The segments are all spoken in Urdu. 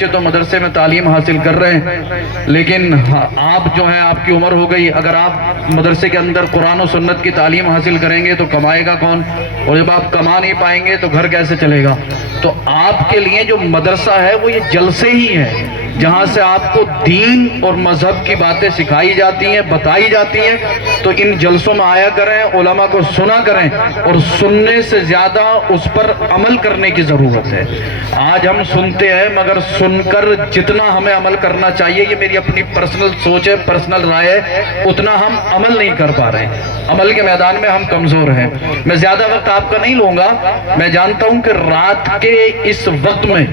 بچے تو مدرسے میں تعلیم حاصل کر رہے ہیں، لیکن آپ جو ہیں آپ کی عمر ہو گئی، اگر آپ مدرسے کے اندر قرآن و سنت کی تعلیم حاصل کریں گے تو کمائے گا کون؟ اور جب آپ کما نہیں پائیں گے تو گھر کیسے چلے گا؟ تو آپ کے لیے جو مدرسہ ہے وہ یہ جلسے ہی ہے، جہاں سے آپ کو دین اور مذہب کی باتیں سکھائی جاتی ہیں، بتائی جاتی ہیں۔ تو ان جلسوں میں آیا کریں، علماء کو سنا کریں، اور سننے سے زیادہ اس پر عمل کرنے کی ضرورت ہے۔ آج ہم سنتے ہیں مگر سن کر جتنا ہمیں عمل کرنا چاہیے، یہ میری اپنی پرسنل سوچ ہے، پرسنل رائے ہے، اتنا ہم عمل نہیں کر پا رہے ہیں۔ عمل کے میدان میں ہم کمزور ہیں۔ میں زیادہ وقت آپ کا نہیں لوں گا، میں جانتا ہوں کہ رات کے اس وقت میں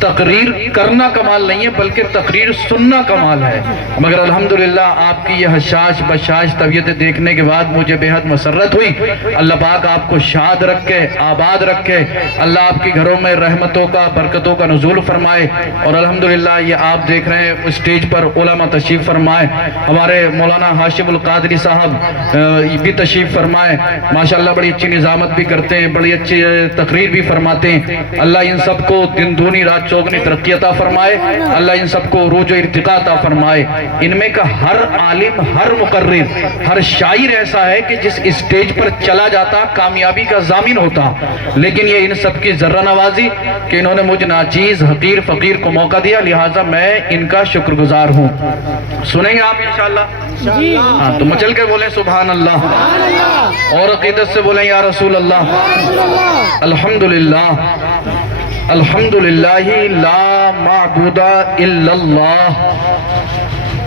تقریر کرنا کمال نہیں ہے بلکہ تقریر سننا کمال ہے، مگر الحمدللہ آپ کی یہ حشاش بشاش طبیعتیں دیکھنے کے بعد مجھے بے حد مسرت ہوئی۔ اللہ پاک آپ کو شاد رکھے، آباد رکھے، اللہ آپ کے گھروں میں رحمتوں کا برکتوں کا نزول فرمائے۔ اور الحمدللہ یہ آپ دیکھ رہے ہیں اسٹیج پر علماء تشریف فرمائے، ہمارے مولانا ہاشم القادری صاحب بھی تشریف فرمائے، ماشاءاللہ بڑی اچھی نظامت بھی کرتے ہیں، بڑی اچھی تقریر بھی فرماتے ہیں۔ اللہ ان سب کو دن دونی رات چوگنی ترقی عطا فرمائے، اللہ ان سب کو عروج و ارتقاء عطا فرمائے۔ ان میں کا ہر عالم، ہر مقرر، ہر شاعر ایسا ہے کہ جس اسٹیج پر چلا جاتا کامیابی کا ضامن ہوتا، لیکن یہ ان سب کی ذرہ نوازی کہ انہوں نے مجھ ناچیز حقیر فقیر کو موقع دیا، لہٰذا میں ان کا شکر گزار ہوں۔ سنیں گے آپ انشاءاللہ؟ ہاں تو مچل کے بولیں سبحان اللہ، اور عقیدت سے بولیں یا رسول اللہ۔ الحمدللہ الحمدللہ لا معبود الا اللہ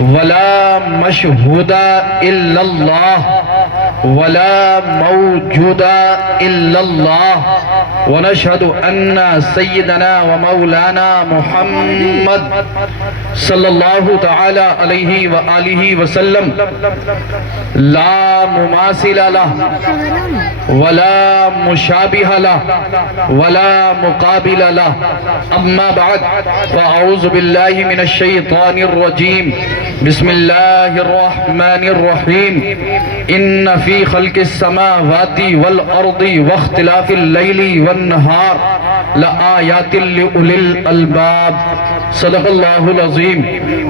ولا مشہود الا اللہ ولا موجود الا اللہ ونشہد ان سیدنا و مولانا محمد صلی اللہ تعالی علیہ وآلہ وسلم لا مماثل لہ ولا مشابہ لہ ولا مقابل لہ۔ اما بعد فاعوذ باللہ من الشیطان الرجیم، بسم اللہ الرحمن الرحیم۔ ان فی خلق السماوات والارض واختلاف اللیل والنہار لآیات لأولی الالباب۔ صدق اللہ العظیم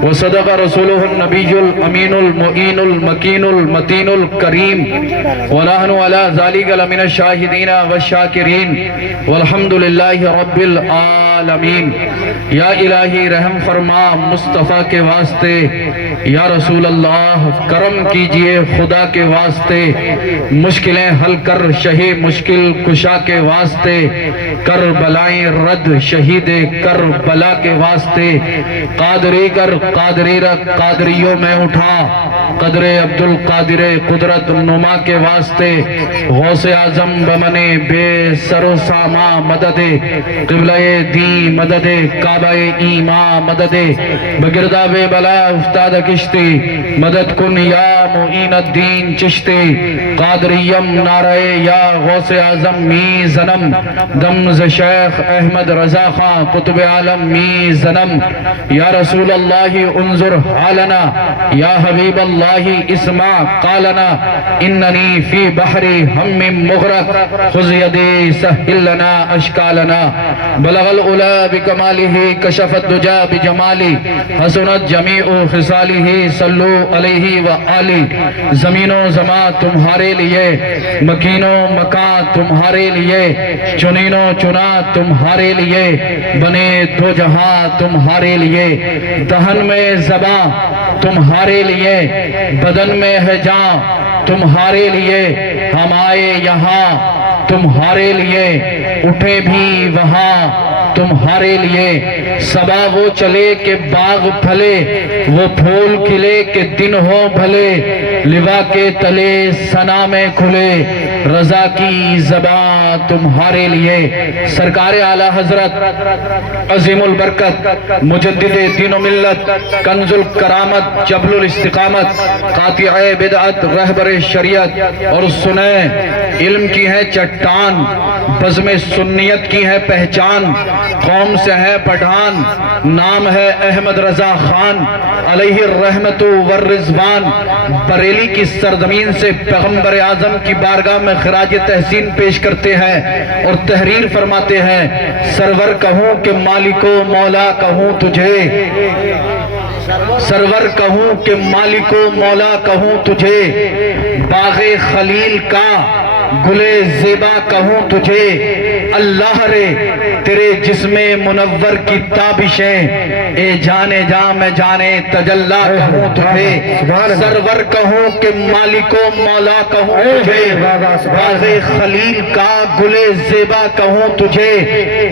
وصدق رسولہ النبی الامین المعین المکین المتین الکریم، ونحن علی ذلک لمن الشاہدین والشاکرین، والحمد للہ رب العالمین۔ یا الہی رحم فرما مصطفیٰ کے واسطے، یا رسول اللہ کرم کیجئے خدا کے واسطے، مشکلیں حل کر شہی مشکل کشا کے واسطے، کربلائیں رد شہید کربلا کے واسطے، قادری کر قادری رکھ قادریوں میں اٹھا، قدر عبد القادر قدرت نما کے واسطے، غوث اعظم بمنے بے سر و ساما مدد، قبلہ دی مدد، کعبہ ایمان مدد، بگرداب بلا افتاد کشتی، مدد کن یا معین الدین چشتی، قادریم نعرہ یا غوث اعظم می زنم، دمز شیخ احمد رضا خان قطب عالم می زنم، یا رسول اللہ انظر حالنا، یا حبیب اللہ اسمع قالنا، اننی فی بحر ہم مغرق، خذ یدی سہل لنا اشکالنا، بلغ العلا بکمالہ کشف الدجا بجمالہ، حسنت جمیع خصالہ صلو علیہ وآلہ۔ زمین و زمان تمہارے لیے، مکین و مکان تمہارے لیے، چنین و چنا تمہارے لیے، بنے دو جہاں تمہارے لیے، دہن میں زباں تمہارے لیے، بدن میں ہے جان تمہارے لیے، ہم آئے یہاں تمہارے لیے، اٹھے بھی وہاں تمہارے لیے، صبا وہ چلے کہ باغ پھلے، وہ پھول کھلے کہ دن ہو بھلے، لوا کے تلے ثنا میں کھلے، رضا کی زبان تمہارے لیے۔ سرکار اعلی حضرت عظیم البرکت مجدد دین و ملت، کنز الکرامت، جبل الاستقامت، قاطع بدعت، رہبر شریعت، اور سنیں علم کی ہے چٹان، بزم سنیت کی ہے پہچان، قوم سے ہے پٹھان، نام ہے احمد رضا خان علیہ الرحمت والرضوان۔ بریلی کی سرزمین سے پیغمبر اعظم کی بارگاہ میں خراج تحسین پیش کرتے ہیں اور تحریر فرماتے ہیں، سرور کہوں کہ مالک و مولا کہوں تجھے، سرور کہوں کہ مالک و مولا کہوں تجھے، باغ خلیل کا گلے زیبا کہوں تجھے، اللہ رے تیرے جسم منور کی تابشیں، اے جانے جا میں جانے تجلا کہوں تجھے، سرور کہوں کہ مالک و مولا کہوں تجھے، باغ خلیل کا گلے زیبا کہوں تجھے،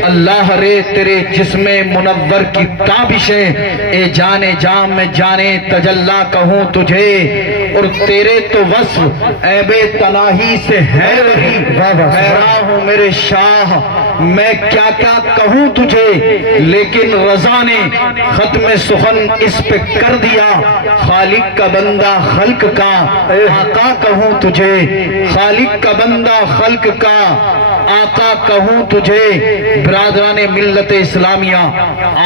اللہ رے تیرے جسم منور کی تابشیں، اے جانے جا میں جانے تجلا کہوں تجھے، اور تیرے تو وصف عیب تناہی سے ہے وہی، حیران ہوں میرے شاہ میں کیا کیا کہوں تجھے، لیکن رضا نے ختم سخن اس پہ کر دیا، خالق کا بندہ خلق کا آقا کہوں تجھے، خالق کا بندہ خلق کا آقا کہوں تجھے۔ برادران ملت اسلامیہ،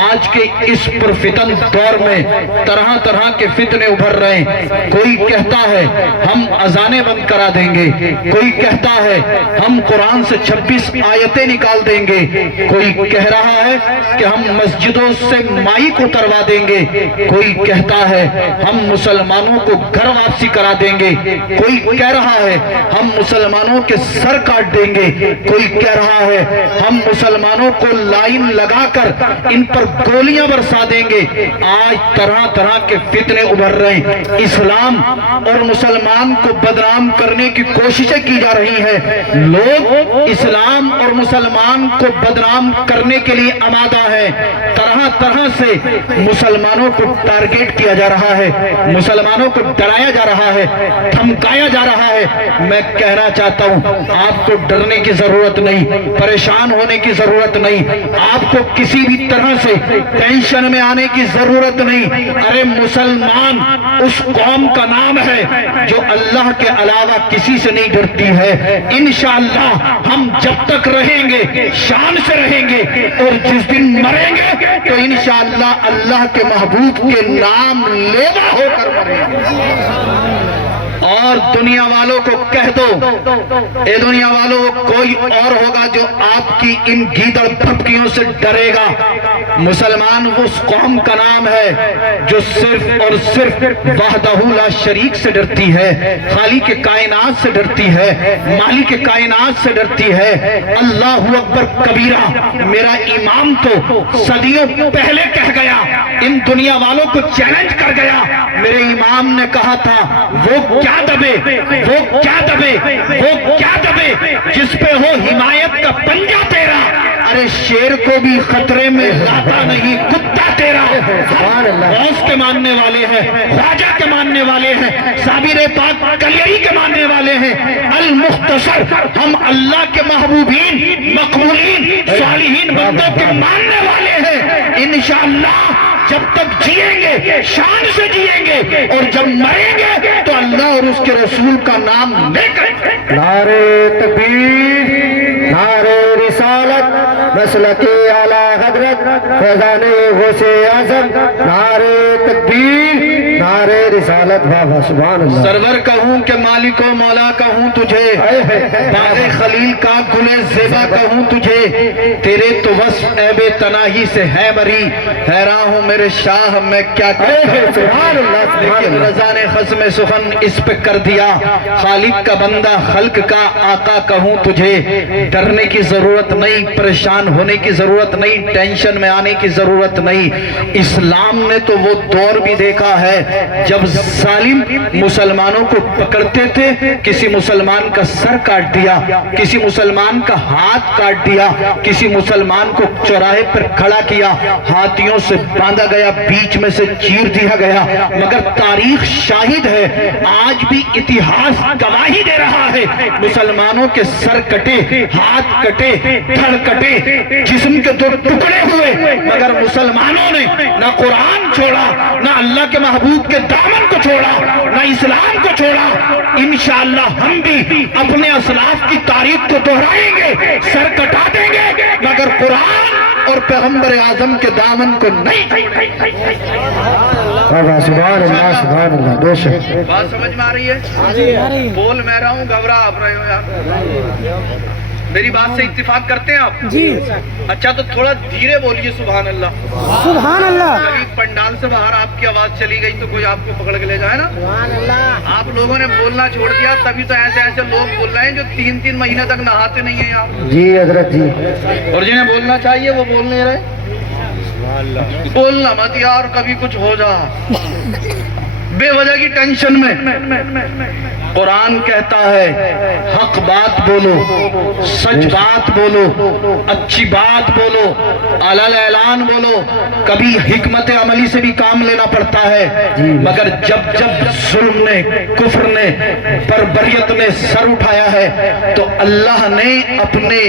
آج کے اس پرفتن دور میں طرح طرح کے فتنے ابھر رہے ہیں، کوئی کہتا ہے ہم اذانیں بند کرا دیں گے، کوئی کہتا ہے ہم قرآن سے 26 آیتیں نکال دیں گے، کوئی کہہ رہا ہے کہ ہم مسجدوں سے مائک اتروا دیں گے، کوئی کہتا ہے ہم مسلمانوں کو گھر واپسی کرا دیں گے، کوئی کہہ رہا ہے ہم مسلمانوں کے سر کاٹ دیں گے، کوئی کہہ رہا ہے ہم مسلمانوں کو لائن لگا کر ان پر گولیاں برسا دیں گے۔ آج طرح طرح کے فتنے ابھر رہے ہیں، اسلام اور مسلمان کو بدنام کرنے کی کوششیں کی جا رہی ہیں، لوگ اسلام اور مسلمان کو بدنام کرنے کے لیے آمادہ ہیں، طرح طرح سے مسلمانوں کو ٹارگیٹ کیا جا رہا ہے، مسلمانوں کو ڈرایا جا رہا ہے، دھمکایا جا رہا ہے۔ میں کہنا چاہتا ہوں آپ کو ڈرنے کی ضرورت نہیں، پریشان ہونے کی ضرورت نہیں، آپ کو کسی بھی طرح سے ٹینشن میں آنے کی ضرورت نہیں۔ ارے مسلمان اس قوم کا نام ہے جو اللہ کے علاوہ کسی سے نہیں ڈرتی ہے۔ انشاءاللہ ہم جب تک رہیں گے شان سے رہیں گے، اور جس دن مریں گے تو انشاءاللہ اللہ کے محبوب کے نام لیوا ہو کر مریں گے۔ اور دنیا والوں کو کہہ دو، اے دنیا والوں کوئی اور ہوگا جو آپ کی ان گیدڑ پھپکیوں سے ڈرے گا۔ مسلمان اس قوم کا نام ہے جو صرف اور صرف وحدہ لا شریک سے ڈرتی ہے، خالق کائنات سے ڈرتی ہے، مالک کائنات سے ڈرتی ہے۔ اللہ اکبر کبیرہ میرا امام تو صدیوں پہلے کہہ گیا، ان دنیا والوں کو چیلنج کر گیا۔ میرے امام نے کہا تھا وہ کیا دبے، وہ کیا دبے، وہ کیا دبے جس پہ ہو حمایت کا پنجہ تیرا۔ ارے شیر کو بھی خطرے میں لاتا نہیں کتا تیرا۔ غوث کے ماننے والے ہیں، خواجہ کے ماننے والے ہیں، صابر پاک کلیری کے ماننے والے ہیں۔ المختصر ہم اللہ کے محبوبین، مقبولین، صالحین بندوں کے ماننے والے ہیں۔ انشاءاللہ جب تک جئیں گے شان سے جئیں گے، اور جب مریں گے تو اللہ اور اس کے رسول کا نام لے کر۔ نعرہ تکبیر، نعرہ رسالت، مسلک اعلیٰ حضرت فیضان غوث اعظم، نعرہ تکبیر، نعرہ رسالت، بابا سبحان اللہ۔ سرور کہوں کہ مالک و مولا کہوں تجھے، باغ خلیل کا گلے زیبا کہوں تجھے، تیرے تو وصف عیب تناہی سے ہے بری، حیران ہوں میرے شاہ میں کیا سبحان اللہ، لیکن رضا نے ختم سخن اس پہ کر دیا، خالق کا بندہ خلق کا آقا کہوں تجھے۔ ڈرنے کی ضرورت نہیں، پریشان ہونے کی ضرورت نہیں، ٹینشن میں آنے کی ضرورت نہیں۔ اسلام نے تو وہ دور بھی دیکھا ہے جب ظالم مسلمانوں کو پکڑتے تھے، کسی مسلمان کا سر کاٹ دیا، کسی مسلمان کا ہاتھ کاٹ دیا، کسی مسلمان کو چوراہے پر کھڑا کیا، ہاتھیوں سے باندھا گیا، بیچ میں سے چیر دیا گیا، مگر تاریخ شاہد ہے، آج بھی اتہاس گواہی دے رہا ہے، مسلمانوں کے سر کٹے، ہاتھ کٹے، دھڑ کٹے، جسم کے دو ٹکڑے ہوئے، مگر مسلمانوں نے نہ قرآن چھوڑا، نہ اللہ کے محبوب نبوت کے دامن کو چھوڑا، نہ اسلام کو چھوڑا، انشاءاللہ ہم بھی اپنے اسلاف کی تاریخ کو دہرائیں گے، سر کٹا دیں گے، مگر قرآن اور پیغمبر اعظم کے دامن کو نہیں چھوڑیں گے۔ سبحان اللہ سبحان اللہ، بے شک۔ بات سمجھ میں آ رہی ہے؟ بول میں رہا ہوں، گھبرا آپ رہے ہو یار۔ میری بات سے اتفاق کرتے ہیں آپ؟ جی۔ اچھا تو تھوڑا دھیرے بولیے سبحان اللہ۔ سبحان اللہ۔ کبھی پنڈال سے باہر آپ کی آواز چلی گئی تو کوئی آپ کو پکڑ کے لے جائے نا۔ آپ لوگوں نے بولنا چھوڑ دیا، تبھی تو ایسے ایسے لوگ بول رہے ہیں جو 3 مہینے تک نہاتے نہیں ہیں یار۔ جی حضرت جی۔ اور جنہیں بولنا چاہیے وہ بول نہیں رہے۔ بولنا مت یار، کبھی کچھ ہو جا بے وجہ کی ٹینشن میں۔ قرآن کہتا ہے حق بات بولو، سچ بات بولو، اچھی بات بولو، علل اعلان بولو۔ کبھی حکمت عملی سے بھی کام لینا پڑتا ہے، مگر جب جب ظلم نے، کفر نے، بربریت نے سر اٹھایا ہے تو اللہ نے اپنے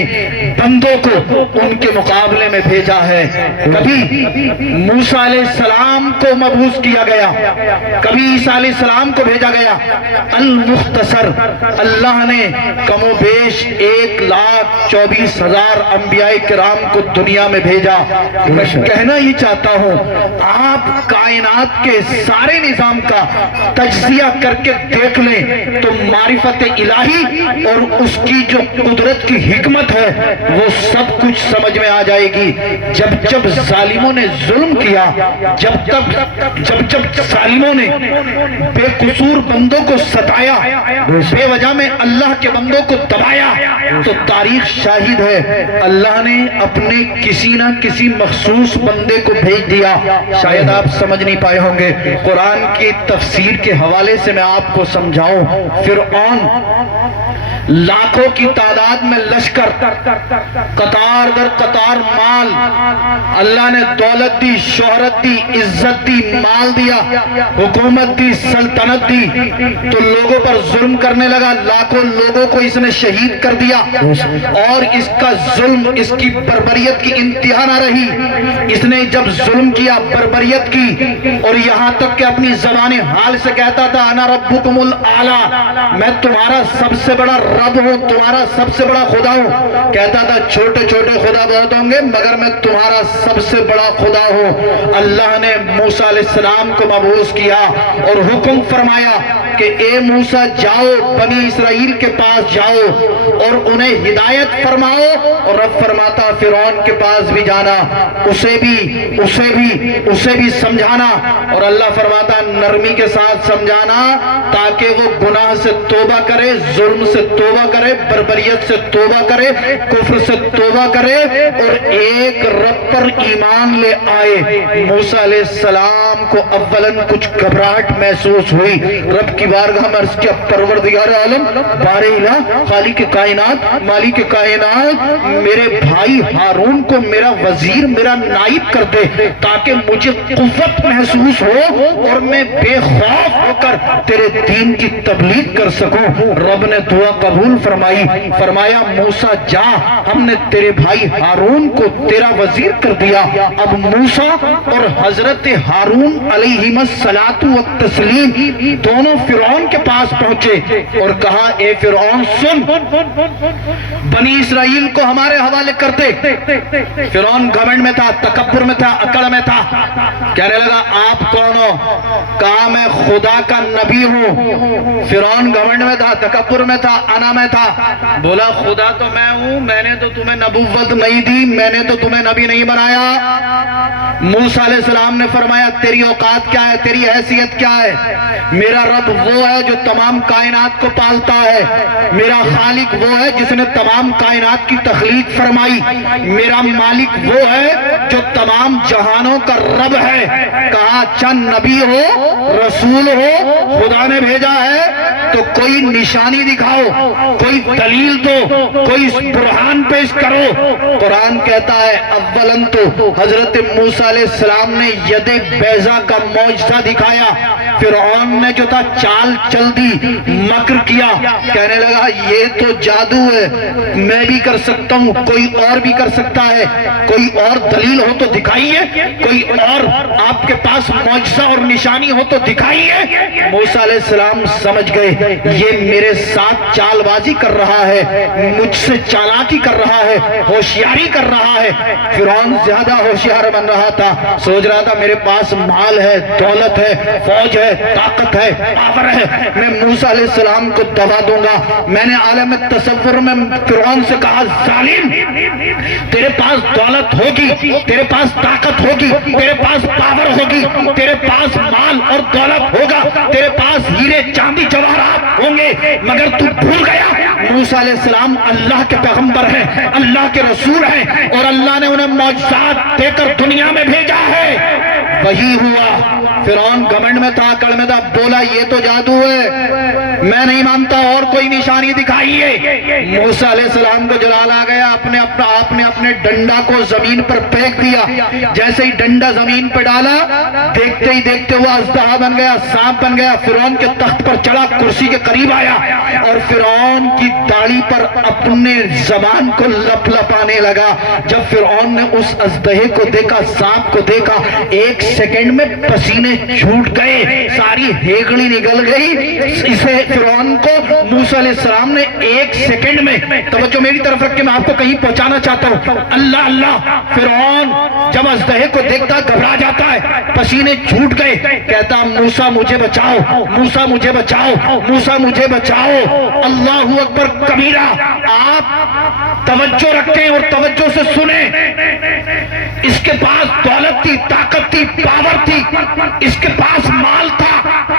بندوں کو ان کے مقابلے میں بھیجا ہے۔ کبھی موسیٰ علیہ السلام کو مبعوث کیا گیا، کبھی عیسیٰ علیہ السلام کو بھیجا گیا۔ مختصر اللہ نے کم و بیش 1,24,000 انبیاء کرام کو دنیا میں بھیجا۔ میں کہنا یہ چاہتا ہوں آپ کائنات کے سارے نظام کا تجزیہ کر کے دیکھ لیں تو معرفت الہی اور اس کی جو قدرت کی حکمت ہے وہ سب کچھ سمجھ میں آ جائے گی۔ جب جب ظالموں نے ظلم کیا، جب ظالموں نے بے قصور بندوں کو ستایا، بے وجہ میں اللہ کے بندوں کو دبایا، تو تاریخ شاہد ہے اللہ نے اپنے کسی نہ کسی مخصوص بندے کو بھیج دیا۔ شاید آپ سمجھ نہیں پائے ہوں گے، قرآن کی تفسیر کے حوالے سے میں آپ کو سمجھاؤں۔ فرعون لاکھوں کی تعداد میں لشکر، قطار در قطار مال، اللہ نے دولت دی، شہرت دی، عزت دی، مال دیا، حکومت دی، سلطنت دی، تو لوگوں پر ظلم کرنے لگا، لاکھوں لوگوں کو اس نے شہید کر دیا، اور اس کا ظلم، اس کی بربریت کی انتہا نہ رہی۔ اس نے جب ظلم کیا، بربریت کی، اور یہاں تک کہ اپنی زبان حال سے کہتا تھا انا ربکم الاعلی، میں تمہارا سب سے بڑا رب ہوں، تمہارا سب سے بڑا خدا ہوں۔ کہتا تھا چھوٹے چھوٹے خدا بہت ہوں گے مگر میں تمہارا سب سے بڑا خدا ہوں۔ اللہ نے موسیٰ علیہ السلام کو مبعوث کیا اور حکم فرمایا کہ اے موسیٰ جاؤ، بنی اسرائیل کے پاس جاؤ اور انہیں ہدایت فرماؤ، اور رب فرماتا فرعون کے پاس بھی جانا، اسے بھی سمجھانا، اور اللہ فرماتا نرمی کے ساتھ سمجھانا تاکہ وہ گناہ سے توبہ کرے، ظلم سے توبہ کرے، بربریت سے توبہ کرے، کفر سے توبہ کرے اور ایک رب پر ایمان لے آئے۔ موسیٰ علیہ السلام کو اولاً کچھ گھبراہٹ محسوس ہوئی، رب کی بارگاہ میں عرض کیا پروردگار عالم، بارے الہ، خالق کائنات، مالک کائنات، میرے بھائی ہارون کو میرا وزیر، میرا نائب کر دے تاکہ مجھے قوت محسوس ہو اور میں بے خوف ہو کر تیرے دین کی تبلیغ کر سکوں۔ رب نے دعا قبول فرمائی، فرمایا موسیٰ جا، ہم نے تیرے بھائی ہارون کو تیرا وزیر کر دیا۔ اب موسیٰ اور حضرت ہارون علیہم الصلاۃ والتسلیم دونوں فرعون کے پاس پہنچے اور کہا اے فرعون سن، بنی اسرائیل کو ہمارے حوالے کر دے۔ فرعون گھمنڈ میں تھا، تکبر میں تھا، اکڑ میں تھا، کہنے لگا آپ کون ہو؟ کہا میں خدا کا نبی ہوں۔ فرعون گھمنڈ میں تھا، تکبر میں تھا، انا میں تھا، بولا خدا تو میں ہوں، میں نے تو تمہیں نبوت نہیں دی، میں نے تو تمہیں نبی نہیں بنایا۔ موسیٰ علیہ السلام نے فرمایا تیری اوقات کیا ہے، تیری حیثیت کیا ہے؟ میرا رب وہ ہے جو تمام کائنات کو پالتا ہے، میرا خالق وہ ہے جس نے تمام کائنات کی تخلیق فرمائی، میرا مالک وہ ہے جو تمام جہانوں کا رب ہے۔ کہا اچھا نبی ہو، رسول ہو، خدا نے بھیجا ہے تو کوئی نشانی دکھاؤ، کوئی دلیل دو، کوئی برہان پیش کرو۔ قرآن کہتا ہے اولاً تو حضرت موسیٰ علیہ السلام نے ید بیضا کا معجزہ دکھایا، فرعون نے جو تھا چال چل دی، مکر کیا، کہنے لگا یہ تو جادو ہے، میں بھی کر سکتا ہوں، کوئی اور بھی کر سکتا ہے، کوئی اور دلیل ہو تو دکھائیے، کوئی اور آپ کے پاس معجزہ اور نشانی ہو تو دکھائیے۔ موسیٰ علیہ السلام سمجھ گئے یہ میرے ساتھ چال بازی کر رہا ہے، مجھ سے چالاکی کر رہا ہے، ہوشیاری کر رہا ہے۔ فرعون زیادہ ہوشیار بن رہا تھا، سوچ رہا تھا میرے پاس مال ہے، دولت ہے، فوج ہے، طاقت ہے، پاور ہے، میں موسیٰ علیہ السلام کو دبا دوں گا۔ میں نے عالم تصور میں فرعون سے کہا ظالم، تیرے پاس دولت ہوگی، تیرے پاس طاقت ہوگی، تیرے پاس پاور ہوگی، تیرے پاس مال اور دولت ہوگا، تیرے پاس ہیرے چاندی جواہرات ہوں گے، مگر تو بھول گیا موسیٰ علیہ السلام اللہ کے پیغمبر ہیں، اللہ کے رسول ہیں، اور اللہ نے انہیں معجزات دے کر دنیا میں بھیجا ہے۔ وہی ہوا، فرعون گھمنڈ میں تھا، اکڑ میں تھا، بولا یہ تو جادو ہے، میں نہیں مانتا، اور کوئی نشانی دکھائیے۔ موسیٰ علیہ السلام کو جلال آ گیا، آپ نے اپنے ڈنڈا کو زمین پر پھینک دیا، جیسے ہی ڈنڈا زمین پر ڈالا، دیکھتے ہی دیکھتے ہوا اژدہا بن گیا، سانپ بن گیا، فرعون کے تخت پر چڑھا، کرسی کے قریب آیا، اور فرعون کی داڑھی پر اپنے زبان کو لپ لپانے لگا۔ جب فرعون نے اس اژدہے کو دیکھا، سانپ کو دیکھا، ایک سیکنڈ میں پسینے چھوٹ گئے، ساری ہیگڑی نکل گئی۔ اسے فرعون کو موسیٰ علیہ السلام نے ایک سیکنڈ میں، توجہ میری طرف رکھ کے میں آپ کو کہیں پہنچانا چاہتا ہوں، اللہ اللہ، فرعون جب اژدہے کو دیکھتا گھبرا جاتا ہے، پسینے چھوٹ گئے، کہتا موسیٰ مجھے بچاؤ، موسیٰ مجھے بچاؤ، موسیٰ مجھے بچاؤ۔ اللہ اکبر کبیرہ، آپ توجہ رکھیں اور توجہ سے سنیں۔ اس کے پاس دولت تھی، طاقت تھی، پاور تھی، اس کے پاس مال تھا،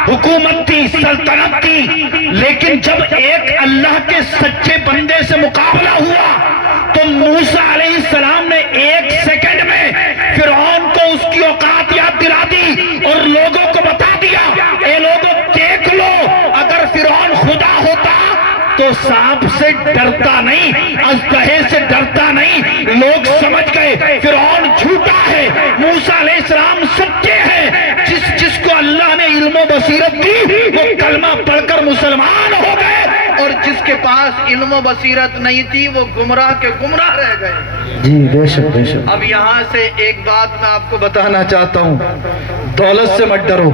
حکومت تھی، سلطنت تھی، لیکن جب ایک اللہ کے سچے بندے سے مقابلہ ہوا تو موسیٰ علیہ السلام نے ایک سیکنڈ میں فرعون کو اس کی اوقات یاد دلا دی اور لوگوں کو بتا دیا، اے لوگوں دیکھ لو، اگر فرعون خدا ہوتا تو سانپ سے ڈرتا نہیں، اژدہے سے ڈرتا نہیں۔ لوگ سمجھ گئے فرعون جھوٹا ہے، موسیٰ علیہ السلام سچے ہیں۔ جس کو اللہ نے علم و بصیرت دی وہ کلمہ پڑھ کر مسلمان ہو گئے، اور جس کے پاس علم و بصیرت نہیں تھی وہ گمراہ کے گمراہ رہ گئے۔ جی بے شک بے شک۔ اب یہاں سے ایک بات میں آپ کو بتانا چاہتا ہوں، دولت سے مت ڈرو،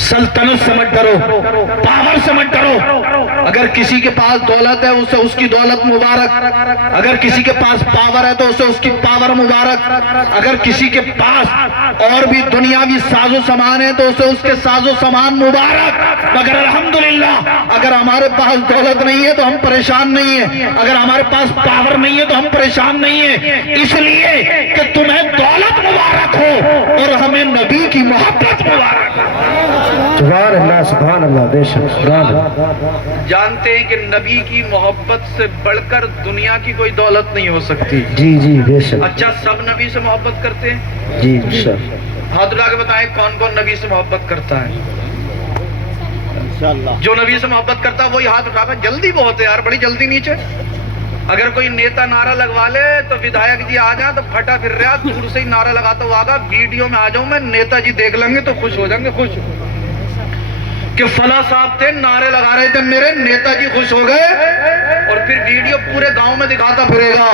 سلطنت سے مت ڈرو، پاور سے مت ڈرو۔ اگر کسی کے پاس دولت ہے اسے اس کی دولت مبارک، اگر کسی کے پاس پاور ہے تو اسے اس کی پاور مبارک، اگر کسی کے پاس اور بھی دنیاوی ساز و سامان ہے تو اسے اس کے ساز و سامان مبارک، مگر الحمدللہ اگر ہمارے پاس دولت نہیں ہے تو ہم پریشان نہیں ہیں، اگر ہمارے پاس پاور نہیں ہے تو ہم پریشان نہیں ہیں، اس لیے کہ تمہیں دولت مبارک ہو اور ہمیں نبی کی محبت مبارک ہو۔ سبحان اللہ سبحان اللہ، بے شک سبحان اللہ۔ جانتے ہیں کہ نبی کی محبت سے بڑھ کر دنیا کی کوئی دولت نہیں ہو سکتی۔ جی جی بے شک۔ اچھا سب نبی سے محبت کرتے ہیں؟ جی سر۔ ہاتھ اٹھا کے بتائیں کون کون نبی سے محبت کرتا ہے؟ جو نبی سے محبت کرتا ہے وہی ہاتھ اٹھا کر، جلدی بہت ہے یار، بڑی جلدی نیچے۔ اگر کوئی نیتا نعرہ لگوا لے تو ودھایک جی آ جائیں تو پھٹا پھر رہا، دور سے ہی نعرہ لگاتا ہوا آگا، ویڈیو میں آ جاؤں میں، نیتا جی دیکھ لیں گے تو خوش ہو جائیں گے، خوش کہ فلاں صاحب تھے نعرے لگا رہے تھے میرے، نیتا جی خوش ہو گئے، اور پھر ویڈیو پورے گاؤں میں دکھاتا پھرے گا،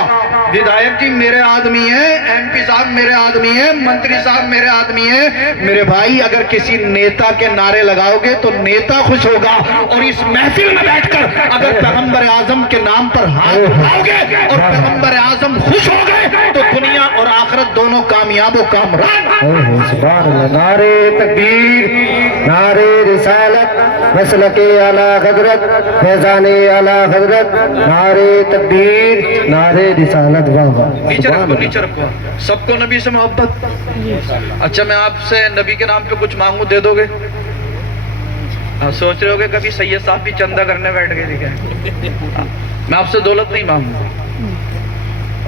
ودھایک جی میرے آدمی ہیں، ایم پی صاحب میرے آدمی ہیں، منتری صاحب میرے آدمی ہیں۔ میرے بھائی اگر کسی نیتا کے نعرے لگاؤ گے تو نیتا خوش ہوگا، اور اس محفل میں بیٹھ کر اگر پیغمبر اعظم کے نام پر ہاتھ اٹھاؤ گے اور پیغمبر اعظم خوش ہو گئے تو دنیا اور آخرت دونوں کامیاب و کامران۔ سبحان اللہ۔ نعرے تکبیر، نعرے رسالت، مسلک اعلیٰ حضرت، فیضان اعلیٰ حضرت، نعرے تکبیر، نعرے رسالت، واہ واہ۔ نیچے رکھو نیچے رکھو، سب کو نبی سے محبت۔ اچھا میں آپ سے نبی کے نام پہ کچھ مانگوں، دے دو گے؟ آپ سوچ رہے ہو کہ کبھی سید صاحب بھی چندہ کرنے بیٹھ گئے دیکھیں، میں آپ سے دولت نہیں مانگوں گا،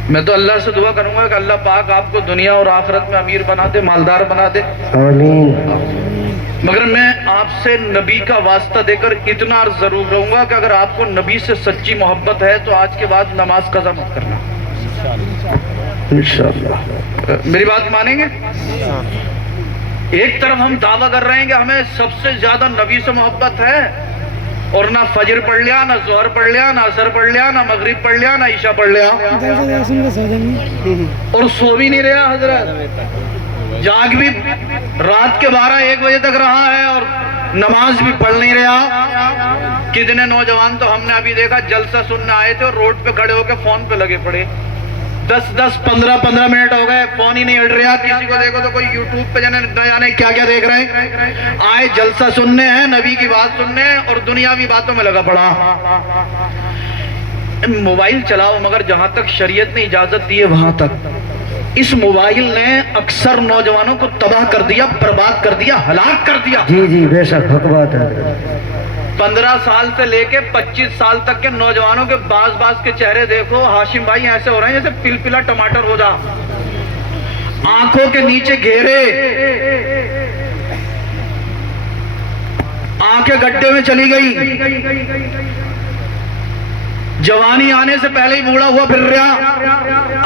میں تو اللہ سے دعا کروں گا کہ اللہ پاک آپ کو دنیا اور آخرت میں امیر بنا دے، مالدار بنا دے، آمین۔ مگر میں آپ سے نبی کا واسطہ دے کر اتنا عرض ضرور رہوں گا کہ اگر آپ کو نبی سے سچی محبت ہے تو آج کے بعد نماز قضا مت کرنا، انشاءاللہ۔ میری بات مانیں گے؟ ایک طرف ہم دعویٰ کر رہے ہیں کہ ہمیں سب سے زیادہ نبی سے محبت ہے، اور نہ فجر پڑھ لیا، نہ ظہر پڑھ لیا، نہ عصر پڑھ لیا، نہ مغرب پڑھ لیا، نہ عشاء پڑھ لیا، اور سو بھی نہیں رہا حضرت، جاگ بھی رات کے 12-1 بجے تک رہا ہے اور نماز بھی پڑھ نہیں رہا۔ کتنے نوجوان تو ہم نے ابھی دیکھا جلسہ سننے آئے تھے اور روڈ پہ کھڑے ہو کے فون پہ لگے پڑے، 10-15 منٹ ہو گئے، فون ہی نہیں ہٹ رہا۔ کسی کو دیکھو تو کوئی یوٹیوب پہ نہ جانے کیا کیا دیکھ رہے ہیں، آئے جلسہ سننے ہیں، نبی کی بات سننے اور دنیاوی باتوں میں لگا پڑا۔ موبائل چلاؤ مگر جہاں تک شریعت نے اجازت دی ہے وہاں تک۔ اس موبائل نے اکثر نوجوانوں کو تباہ کر دیا، برباد کر دیا، ہلاک کر دیا۔ جی جی بے شک حق بات ہے۔ 15 سال سے لے کے 25 سال تک کے نوجوانوں کے بعض کے چہرے دیکھو ہاشم بھائی ایسے ہو رہے ہیں جیسے پلپلا ٹماٹر ہو جا، آنکھوں کے نیچے گھیرے، آنکھیں گڈھے میں چلی گئی، جوانی آنے سے پہلے ہی بوڑھا ہوا پھر رہا۔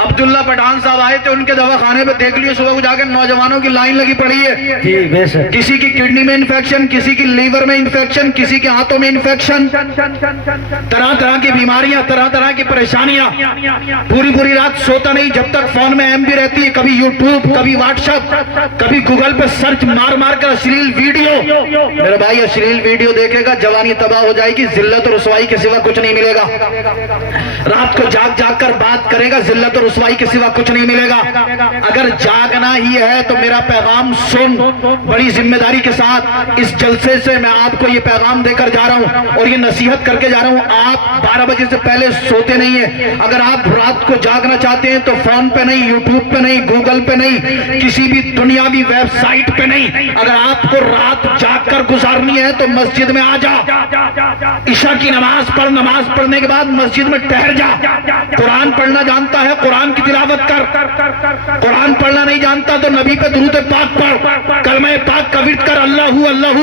عبداللہ پٹھان صاحب آئے تھے ان کے دواخانے پہ، دیکھ لیے صبح کو جا کے نوجوانوں کی لائن لگی پڑی ہے، جی بے شک۔ کسی کی کڈنی میں انفیکشن، کسی کی لیور میں انفیکشن، کسی کے ہاتھوں میں انفیکشن، طرح طرح کی بیماریاں، طرح طرح کی پریشانیاں۔ پوری رات سوتا نہیں جب تک فون میں ایم بھی رہتی ہے، کبھی یوٹیوب، کبھی واٹس ایپ، کبھی گوگل پہ سرچ مار کر اشلیل ویڈیو۔ میرے بھائی اشلیل ویڈیو دیکھے گا جوانی تباہ ہو جائے گی، ذلت اور رسوائی کے سوا کچھ نہیں ملے گا۔ رات کو جاگ کر بات کرے گا، ذلت اور رسوائی کے سوا کچھ نہیں ملے گا۔ اگر جاگنا ہی ہے تو میرا پیغام سن، بڑی ذمہ داری کے ساتھ اس جلسے سے میں آپ کو یہ پیغام دے کر جا رہا ہوں اور یہ نصیحت کر کے جا رہا ہوں، آپ 12 بجے سے پہلے سوتے نہیں ہیں۔ اگر آپ رات کو جاگنا چاہتے ہیں تو فون پہ نہیں، یوٹیوب پہ نہیں، گوگل پہ نہیں، کسی بھی دنیاوی ویب سائٹ پہ نہیں۔ اگر آپ کو رات جاگ کر گزارنی ہے تو مسجد میں آ جا، عشاء کی نماز پڑھ، نماز پڑھنے کے بعد مسجد میں ٹہر جا۔ قرآن پڑھنا جانتا ہے قرآن کی تلاوت کر، قرآن پڑھنا نہیں جانتا تو نبی پہ درود پاک پڑھ، کلمہ پاک کا ورد کر، اللہ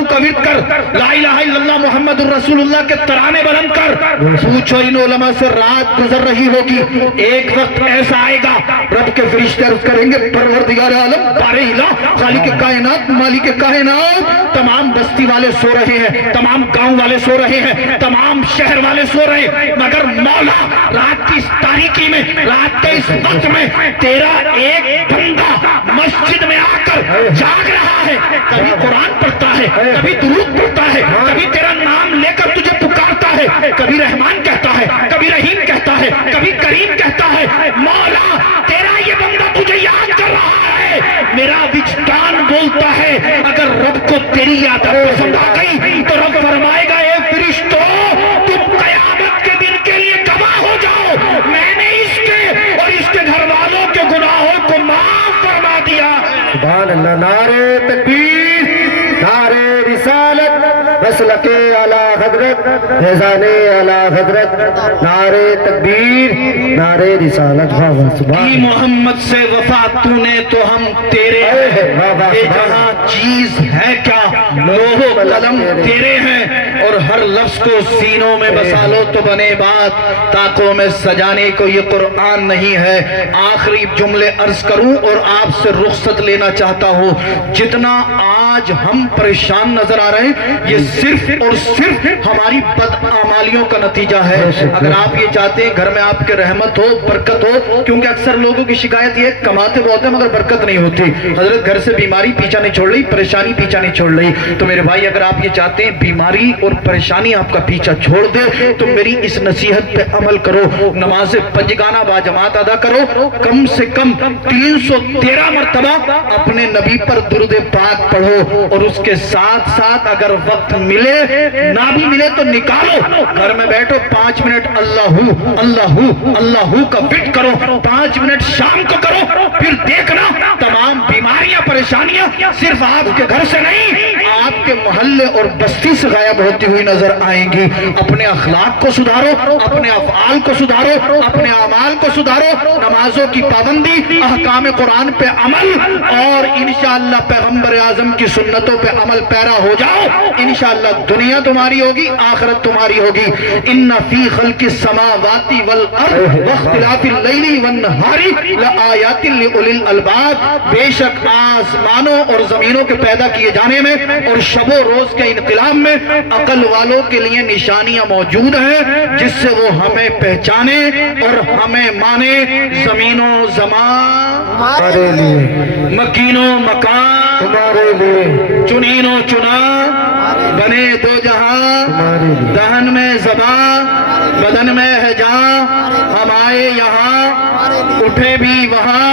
کا ورد کر، لا الہ الا اللہ محمد الرسول اللہ کے ترانے بلند کر۔ پوچھو ان علماء سے، رات گزر رہی ہوگی، ایک وقت ایسا آئے گا رب کے فرشتے عرض کریں گے پروردگار عالم، بارے الہ، خالق کائنات، مالک کائنات، تمام بستی والے سو رہے ہیں، تمام گاؤں والے سو رہے ہیں، تمام شہر والے سو رہے ہیں، مگر مولا رات کی اس تاریکی میں، رات کے اس وقت میں تیرا ایک بندہ مسجد میں آ کر جاگ رہا ہے، کبھی قرآن پڑھتا ہے، کبھی درود پڑھتا ہے، کبھی تیرا نام لے کر تجھے پکارتا ہے، کبھی رحمان کہتا ہے، کبھی رحیم کہتا ہے، کبھی کریم کہتا ہے۔ مولا تیرا یہ بندہ تجھے یاد کر رہا ہے، میرا وجدان بولتا ہے اگر رب کو تیری یاد پسند آ گئی تو رب فرمائے گا اے فرشتوں تم قیامت کے دن کے لیے گواہ ہو جاؤ، میں نے اس کے اور اس کے گھر والوں کے گناہوں کو معاف فرما دیا۔ سبحان اللہ، نعرہ تکبیر، نعرہ رسالت، مسلک اعلیٰ حضرت، فیضان اعلیٰ حضرت، نعرہ تکبیر، نعرہ رسالت۔ کی محمد سے وفا تو نے تو ہم تیرے ہیں، یہ جہاں چیز ہے کیا، لوح و قلم تیرے ہیں، اور ہر لفظ کو سینوں میں بسا لو تو بنے بات، طاقوں میں سجانے کو یہ قرآن نہیں ہے۔ آخری جملے عرض کروں اور آپ سے رخصت لینا چاہتا ہوں، جتنا آج ہم پریشان نظر آ رہے ہیں یہ صرف اور صرف ہماری بدعمالیوں کا نتیجہ ہے۔ اگر آپ یہ چاہتے ہیں گھر میں آپ کے رحمت ہو، برکت ہو، کیونکہ اکثر لوگوں کی شکایت یہ ہے کماتے بہت ہیں مگر برکت نہیں ہوتی، حضرت گھر سے بیماری پیچھا نہیں چھوڑ رہی، پریشانی پیچھا نہیں چھوڑ رہی، تو میرے بھائی اگر آپ یہ چاہتے ہیں بیماری اور پریشانی آپ کا پیچھا چھوڑ دے تو میری اس نصیحت پہ عمل کرو، نماز پنجگانہ باجماعت ادا کرو، کم سے کم 313 مرتبہ اپنے نبی پر درود پاک پڑھو، اور اس کے ساتھ ساتھ اگر وقت ملے نہ بھی ملے تو نکالو، گھر میں بیٹھو 5 منٹ اللہ کا ورد کرو، 5 منٹ شام کو کرو، پھر دیکھنا تمام بیماریاں پریشانیاں صرف آپ کے گھر سے نہیں آپ کے محلے اور بستی سے غائب ہوتی ہوئی نظر آئیں گی۔ اپنے اخلاق کو سدھارو، اپنے افعال کو سدھارو، اپنے اعمال کو سدھارو، نمازوں کی پابندی، احکام قرآن پہ عمل، اور انشاءاللہ پیغمبر اعظم کی سنتوں پہ عمل پیرا ہو جاؤ، انشاءاللہ دنیا تمہاری ہوگی، آخرت تمہاری ہوگی۔ ان فی خلق السماوات والارض واختلاف اللیل والنہار لآیات لأولی الالباب، بے شک آسمانوں اور زمینوں کے پیدا کیے جانے میں اور شب و روز کے انقلاب میں عقل والوں کے لیے نشانیاں موجود ہیں جس سے وہ ہمیں پہچانے اور ہمیں مانے۔ زمین و زمان، مکین و مکان، تمہارے لیے چنین و چنا بنے دو جہاں تمہارے لیے دہن میں زباں بدن میں ہے جاں ہم آئے یہاں اٹھے بھی وہاں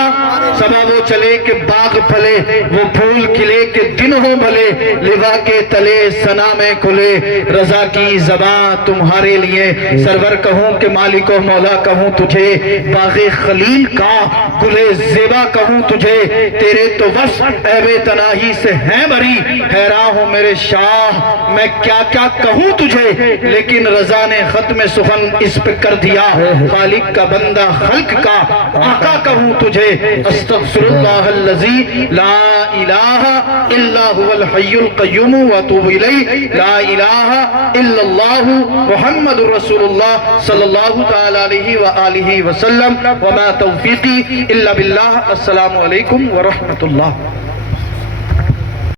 سبا وہ چلے کہ باغ پھلے وہ پھول کھلے کہ دن ہو بھلے لوا کے تلے ثنا میں کھلے رضا کی زباں تمہارے لیے سرور کہوں کہ مالک و مولا کہوں تجھے باغ خلیل کا گلے زیبا کہوں تجھے تیرے تو وصف عیب تناہی سے ہیں بری حیران ہوں میرے شاہ میں کیا کیا کہوں تجھے لیکن رضا نے ختم سخن اس پہ کر دیا خالق کا بندہ خلق کا آقا کہوں تجھے استغفر اللہ الذی لا الہ الا هو الحی القیوم واتوب الیہ لا الہ الا اللہ محمد رسول اللہ صلی اللہ تعالی علیہ وآلہ وسلم وما توفیقی الا باللہ السلام علیکم ورحمۃ اللہ